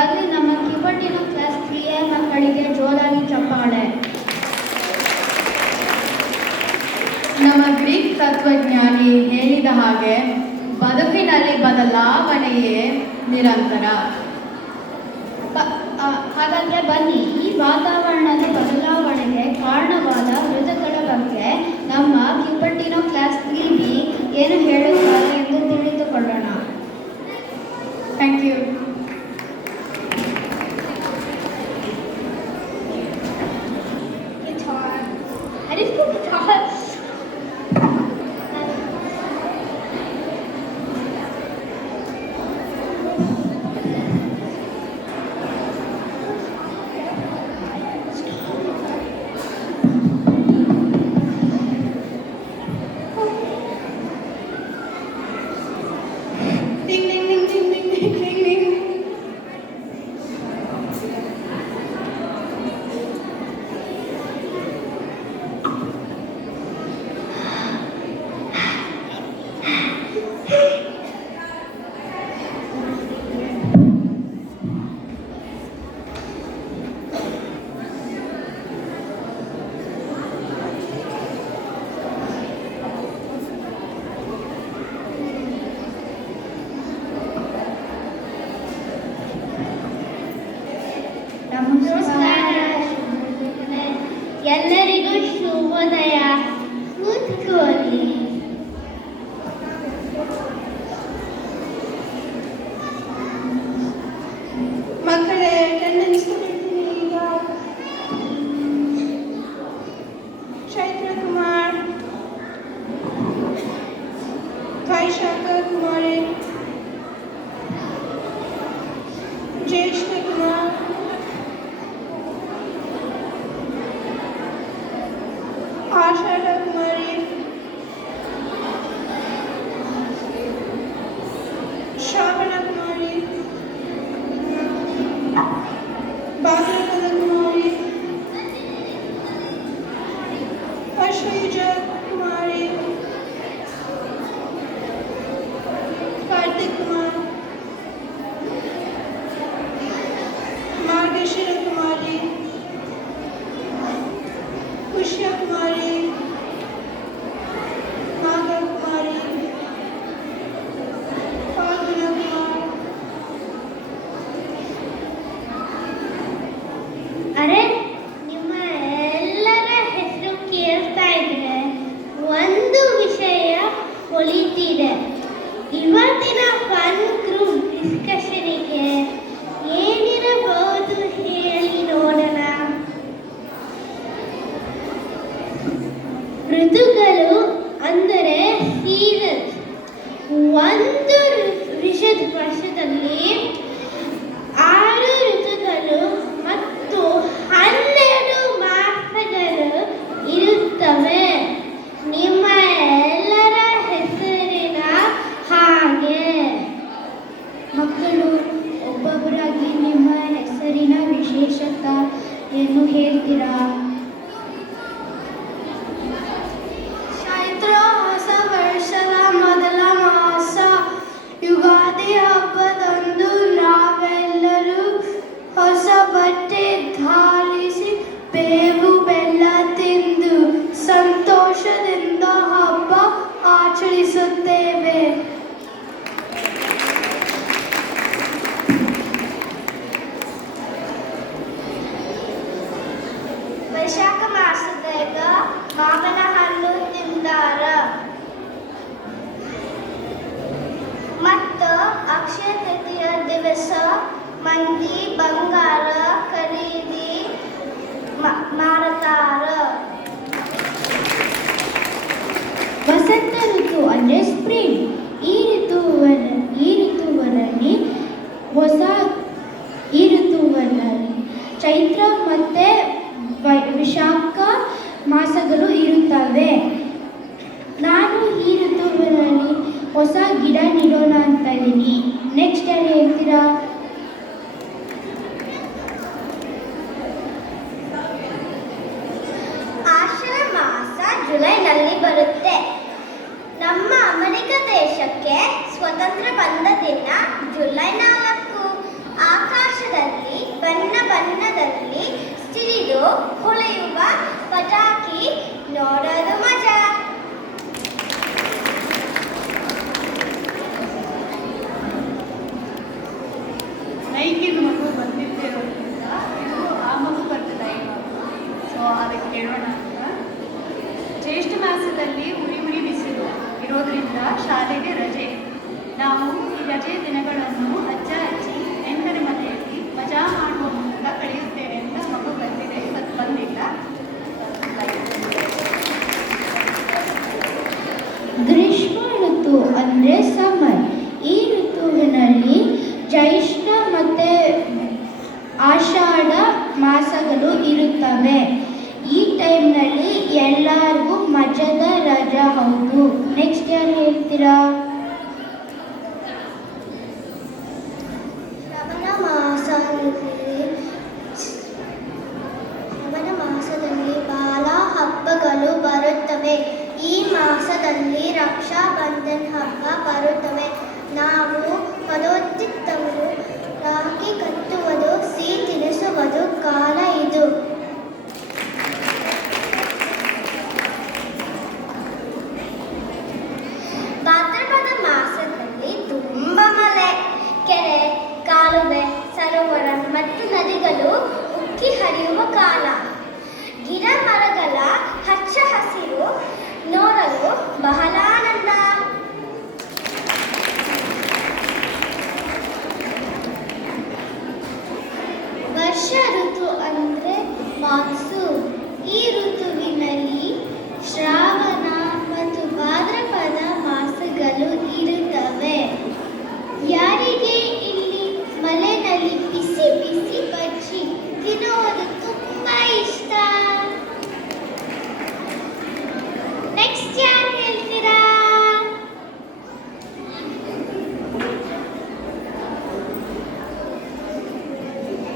ಬರಲಿ ನಮ್ಮ ಕಿಬಟ್ಟಿನ class 3A ಮಕ್ಕಳಿಗೆ ಜೋರಾಗಿ ಚಪ್ಪಾಳೆ. ನಮ್ಮ ಗ್ರೀಕ್ ತತ್ವಜ್ಞಾನಿ ಹೇಳಿದ ಹಾಗೆ ಬದುಕಿನಲ್ಲಿ ಬದಲಾವಣೆಯೇ ನಿರಂತರ. ಹಾಗಾದರೆ ಬನ್ನಿ, ಈ ವಾತಾವರಣದ ಬದಲಾವಣೆಗೆ ಕಾರಣವಾದ ಋತುಗಳ ಬಗ್ಗೆ ನಮ್ಮ ಕಿಬಟ್ಟಿನ ಕ್ಲಾಸ್ 3B ಏನು ಹೇಳುತ್ತಾರೆ ಎಂದು ತಿಳಿದುಕೊಳ್ಳೋಣ. Thank you. ಎಲ್ಲರಿಗೂ ಶುಭೋದಯ. ಕೂತ್ಕೊಳ್ಳಿ. ಮಕ್ಕಳೇ, ಅಟೆಂಡೆನ್ಸ್ ಕೊಡ್ತೀನಿ ಈಗ. ಚೈತ್ರ ಕುಮಾರ್, ವೈಶಾಖ ಕುಮಾರಿ, ಜ್ಯೇಷ್ಠ ಕುಮಾರ್, ಆಷಾಢ ಕುಮಾರಿ, ಶ್ರಾವಣ ಕುಮಾರಿ, ಭಾಗವತ ಕುಮಾರಿ, ಅಶ್ವಯುಜ ಕುಮಾರಿ, ಕಾರ್ತಿಕ್ ಕುಮಾರ್, ಮಾರ್ಗಶಿರ ಕುಮಾರಿ, ಪುಷ್ಯ ಕುಮಾರಿ, ನಾಗ ಕುಮಾರಿ, ಫಾಲ್ಗುಣ ಕುಮಾರ್. ಅರೆ, ನಿಮ್ಮ ಎಲ್ಲರ ಹೆಸರು ಕೇಳ್ತಾ ಇದ್ರೆ ಒಂದು ವಿಷಯ ಹೊಳಿತಿದೆ. ಇವತ್ತಿನ ಫನ್ ಗ್ರೂಪ್ ಡಿಸ್ಕಷನಿಗೆ ಏನಿರಬಹುದು ಹೇಳಿ ನೋಡೋಣ. ಋತುಗಳು ಅಂದರೆ ಸೀಸನ್ಸ್. ಒಂದು ವರ್ಷದಲ್ಲಿ 6 ಋತುಗಳು ಮತ್ತು 12 ಮಾಸಗಳು ಇರುತ್ತವೆ. ನಿಮ್ಮ ಎಲ್ಲರ ಹೆಸರಿನ ಹಾಗೆ. ಮಕ್ಕಳು, ಒಬ್ಬೊಬ್ಬರಾಗಿ ನಿಮ್ಮ ಹೆಸರಿನ ವಿಶೇಷತೆ ಏನು ಹೇಳ್ತೀರಾ? ಚೈತ್ರ ಹೊಸ ವರ್ಷದ ಮೊದಲ ಮಾಸ. ಯುಗಾದಿ ಹಬ್ಬದಂದು ನಾವೆಲ್ಲರೂ ಹೊಸ ಬಟ್ಟೆ ಧರಿಸಿ ಬೇವು ಬೆಲ್ಲ ತಿಂದು ಸಂತೋಷದಿಂದ ಹಬ್ಬ ಆಚರಿಸುತ್ತೇವೆ. ಶಾಲೆಗೆ ರಜೆ. ನಾವು ಈ ರಜೆ ದಿನಗಳನ್ನು ಅಜ್ಜ ಅಜ್ಜಿ ನೆಂಟರ ಮನೆಯಲ್ಲಿ ಮಜಾ ಮಾಡುವ ಮೂಲಕ ಕಳೆಯುತ್ತೇವೆ ಅಂತ ಮಗು ಬಂದಿದೆ, ಇವತ್ತು ಬಂದಿಲ್ಲ. ಗ್ರೀಷ್ಮ ಋತು ಅಂದರೆ ಸಮರ್. ಈ ಋತುವಿನಲ್ಲಿ ಜ್ಯೈಷ್ಠ ಮತ್ತು ಆಷಾಢ ಮಾಸಗಳು ಇರುತ್ತವೆ. ಈ ಟೈಮ್ನಲ್ಲಿ ಎಲ್ಲರಿಗೂ ಮಜದ ರಜಾ. ಹೌದು. ನೆಕ್ಸ್ಟ್ ಯಾರು ಹೇಳ್ತೀರಾ? ಶ್ರವಣ ಮಾಸದಲ್ಲಿ ಬಾಲ ಹಬ್ಬಗಳು ಬರುತ್ತವೆ. ಈ ಮಾಸದಲ್ಲಿ ರಕ್ಷಾ ಬಂಧನ್ ಹಬ್ಬ ಬರುತ್ತವೆ. ನಾವು ಪದೋತ್ತಿತ್ತವರು ರಾಖಿ ಕಟ್ಟುವುದು, ಸಿಹಿ ತಿನಿಸುವುದು ಕಾಲ ಇದು. ಭಾದ್ರಪದ ಮಾಸದಲ್ಲಿ ತುಂಬ ಮಳೆ, ಕೆರೆ, ಕಾಲುವೆ, ಸರೋವರ ಮತ್ತು ನದಿಗಳು ಉಕ್ಕಿ ಹರಿಯುವ ಕಾಲ. ಗಿಡ ಮರಗಳ ಹಚ್ಚ ಹಸಿರು ನೋಡಲು ಬಹಳ ಆನಂದ. ವರ್ಷ ಋತು ಅಂದರೆ ಮಾನ್ಸೂನ್. ಈ ಋತುವಿನಲ್ಲಿ ಶ್ರಾವಣ ಮತ್ತು ಭಾದ್ರಪದ ಮಾಸಗಳು ಇರುತ್ತವೆ. ಯಾರಿಗೆ ಇಲ್ಲಿ ಮಳೆಯಲ್ಲಿ ಬಿಸಿ ಬಿಸಿ ಬಜ್ಜಿ ತಿನ್ನುವುದು ತುಂಬಾ ಇಷ್ಟ? ನೆಕ್ಸ್ಟ್ ಯಾರು ಹೇಳ್ತೀರಾ?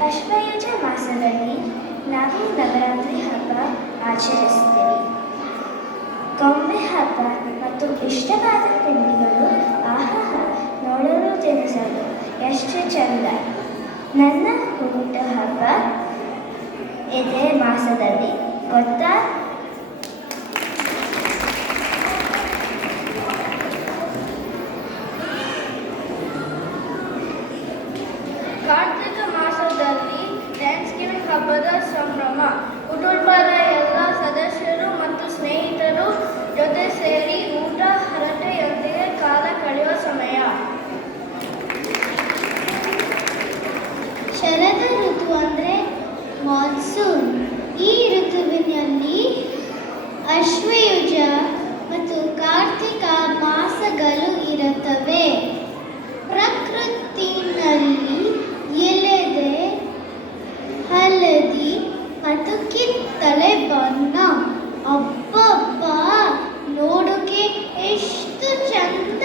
ಅಶ್ವಯುಜ ಮಾಸದಲ್ಲಿ ನಾವು ನವರಾತ್ರಿ ಹಬ್ಬ ಆಚರಿಸ್ತೀವಿ. ಗೊಂಬೆ ಹಬ್ಬ ಮತ್ತು ಇಷ್ಟವಾದ ತಿಂಡಿಗಳು, ಆಹಾ, ನೋಡಲು ತಿನಿಸಲು ಎಷ್ಟು ಚಂದ. ನನ್ನ ಹುಟ್ಟು ಹಬ್ಬ ಇದೇ ಮಾಸದಲ್ಲಿ, ಗೊತ್ತಾ? ಕಾರ್ತಿಕ ಮಾಸದಲ್ಲಿ ಥ್ಯಾಂಕ್ಸ್ಗಿವಿಂಗ್ ಹಬ್ಬದ ಸಂಭ್ರಮ. ಕುಟುಂಬದ ಎಲ್ಲ ಸದಸ್ಯರು ಮತ್ತು ಸ್ನೇಹಿತರು ಜೊತೆ ಸೇರಿ ಊಟ ಹರಟೆಯೊಂದಿಗೆ ಕಾಲ ಕಳೆಯುವ ಸಮಯ. ಶರದ ಋತು ಅಂದರೆ ಮಾನ್ಸೂನ್. ಈ ಋತುವಿನಲ್ಲಿ ಅಶ್ವಯುಜ ಮತ್ತು ಕಾರ್ತಿಕ ಮಾಸಗಳು ಇರುತ್ತವೆ. ಪ್ರಕೃತಿನಲ್ಲಿ ಎಲೆದೆ, ಹಳದಿ ಮತ್ತು ಕಿತ್ತಳೆ ಬಣ್ಣ. ಅಬ್ಬಬ್ಬ, ನೋಡೋಕೆ ಎಷ್ಟು ಚಂದ.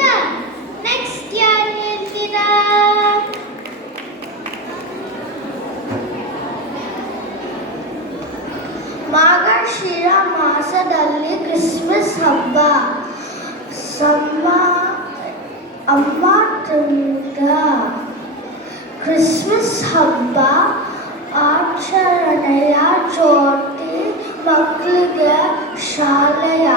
ನೆಕ್ಸ್ಟ್ ಯಾರು ಹೇಳ್ತೀರಾ? ಮಾರ್ಗಶಿರ ಮಾಸದಲ್ಲಿ ಕ್ರಿಸ್ಮಸ್ ಹಬ್ಬ. ಅಮ್ಮ ಕ್ರಿಸ್ಮಸ್ ಹಬ್ಬ ಆಚರಣೆಯ ಜೊತೆ ಮಕ್ಕಳಿಗೆ ಶಾಲೆಯ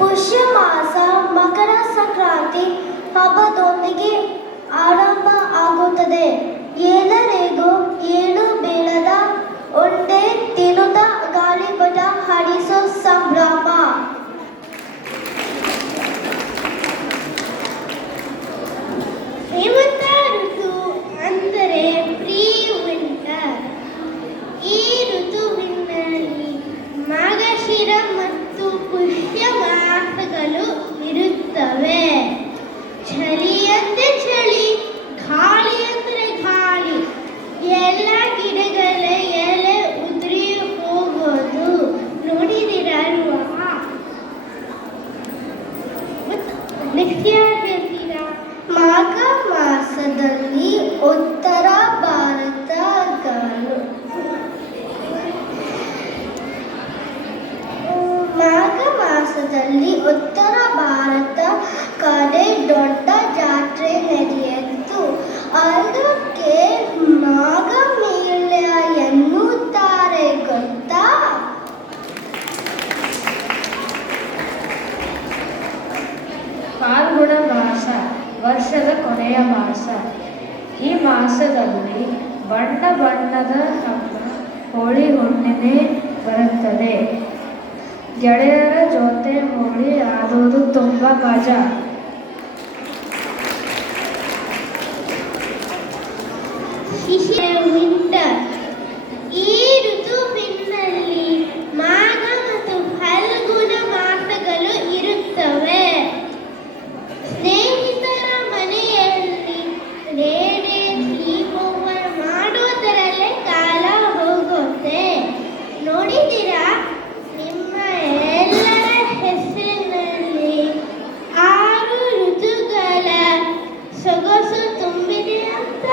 ಪುಷ್ಯ ಮಾಸ ಮಕರ ಸಂಕ್ರಾಂತಿ ಹಬ್ಬದೊಂದಿಗೆ ಆರಂಭ ಆಗುತ್ತದೆ. ಎಲ್ಲರಿಗೂ ಏಳು ಬೀಳದ ಉಂಡೆ ತಿನ್ನುತ್ತಾ ಗಾಳಿಪಟ ಹಾರಿಸೋ ಸಂಭ್ರಮ. ಹೇಮಂತ ಋತು ಅಂದರೆ ಪ್ರೀ ವಿಂಟರ್. ಈ ಋತುವಿನಲ್ಲಿ ಮಾರ್ಗಶಿರ ಮತ್ತು ಪುಷ್ಯ ಮಾಸಗಳು ಇರುತ್ತವೆ. ಚಳಿ ಅಂದರೆ ಚಳಿ, ಗಾಳಿ ಅಂದರೆ ಗಾಳಿ. ಎಲ್ಲ ಗಿಡಗಳ ಎಲೆ ಉದುರಿ ಹೋಗೋದು ನೋಡಿದಿರಲ್ವಾ? ನೆಕ್ಸ್ಟ್ ಯಾರು ಹೇಳ್ತೀರಾ? ಮಾಘ ಮಾಸದಲ್ಲಿ ಉತ್ತರ ಭಾರತಗಳು. ಮಾಘ ಮಾಸದಲ್ಲಿ ಉತ್ತರ ಭಾರತ ಕಡೆ ದೊಡ್ಡ ಜಾತ್ರೆ ನಡೆಯಿತು. ಅದಕ್ಕೆ ಮಾಘ ಮೇಳ ಎನ್ನುತ್ತಾರೆ, ಗೊತ್ತಾ? ವರ್ಷದ ಕೊನೆಯ ಮಾಸ. ಈ ಮಾಸದಲ್ಲಿ ಬಣ್ಣ ಬಣ್ಣದ ಹಬ್ಬ ಹೋಳಿ ಹುಣ್ಣಿಮೆ ಬರುತ್ತದೆ. ಗೆಳೆಯರ ಜೊತೆ ಹೋಳಿ ಆಡೋದು ತುಂಬ ಮಜಾ. ವಿಂಟರ್. ಈ ಋತುವಿನಲ್ಲಿ ಮಾಘ ಮತ್ತು ಫಲ್ಗುಣ ಮಾಸಗಳು ಇರುತ್ತವೆ. ಸ್ನೇಹಿತರ ಮನೆಯಲ್ಲಿ ರೇಡೆ ಸ್ಲೀಪ್ ಓವರ್ ಮಾಡೋದರಲ್ಲೇ ಕಾಲ ಹೋಗುತ್ತೆ. ನೋಡಿದ್ದೀರಾ, ನಿಮ್ಮ ಎಲ್ಲರ ಹೆಸರಿನಲ್ಲಿ 6 ಋತುಗಳ ಸೊಗಸು ತುಂಬಿದೆ ಅಂತ.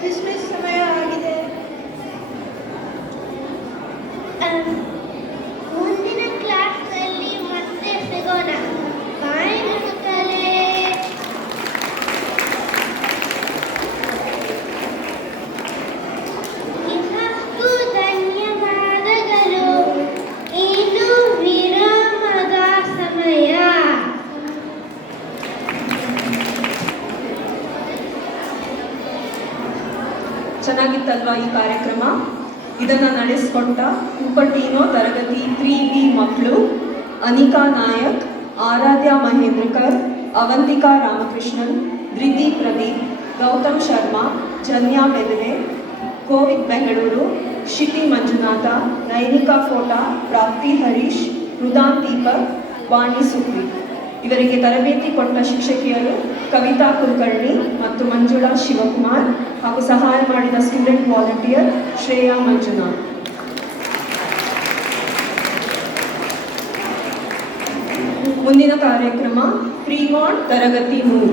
ಡಿಸ್ಮಿಸ್ ಸಮಯ ಆಗಿದೆ. ಮುಂದಿನ ಕ್ಲಾಸ್ನಲ್ಲಿ ಮತ್ತೆ ಸಿಗೋಣ. ಬಾಯ್ ಮಕ್ಕಳೇ. ಇನ್ನಷ್ಟು ಧನ್ಯವಾದಗಳು. ಇನ್ನು ವಿರಾಮದ ಸಮಯ. ಚೆನ್ನಾಗಿತ್ತಲ್ವಾ ಈ ಕಾರ್ಯಕ್ರಮ? ಇದನ್ನು ನಡೆಸಿಕೊಟ್ಟ ಕುಪ್ಪಟೀನೋ ತರಗತಿ 3B ಮಕ್ಕಳು ಅನಿಕಾ ನಾಯಕ್, ಆರಾಧ್ಯ ಮಹೇಂದ್ರಕರ್, ಅವಂತಿಕಾ ರಾಮಕೃಷ್ಣನ್, ಧೃತಿ ಪ್ರದೀಪ್, ಗೌತಮ್ ಶರ್ಮಾ, ಜನ್ಯಾ ಮೆದರೆ, ಕೋವಿದ್ ಬೆಂಗಳೂರು, ಶಿಟಿ ಮಂಜುನಾಥ, ನೈನಿಕಾ ಕೋಟಾ, ಪ್ರಾಪ್ತಿ ಹರೀಶ್, ರುದಾನ್ ದೀಪಕ್, ವಾಣಿ ಸುಪ್ರಿ. ಇವರಿಗೆ ತರಬೇತಿ ಕೊಟ್ಟ ಶಿಕ್ಷಕಿಯರು ಕವಿತಾ ಕುಲಕರ್ಣಿ ಮತ್ತು ಮಂಜುಳಾ ಶಿವಕುಮಾರ್ ಹಾಗೂ ಸಹಾಯ ಮಾಡಿದ ಸ್ಟೂಡೆಂಟ್ ವಾಲಂಟಿಯರ್ ಶ್ರೇಯಾ ಮಂಜುನಾಥ್. ಮುಂದಿನ ಕಾರ್ಯಕ್ರಮ ಫ್ರೀಮಾಂಟ್ ತರಗತಿ 3.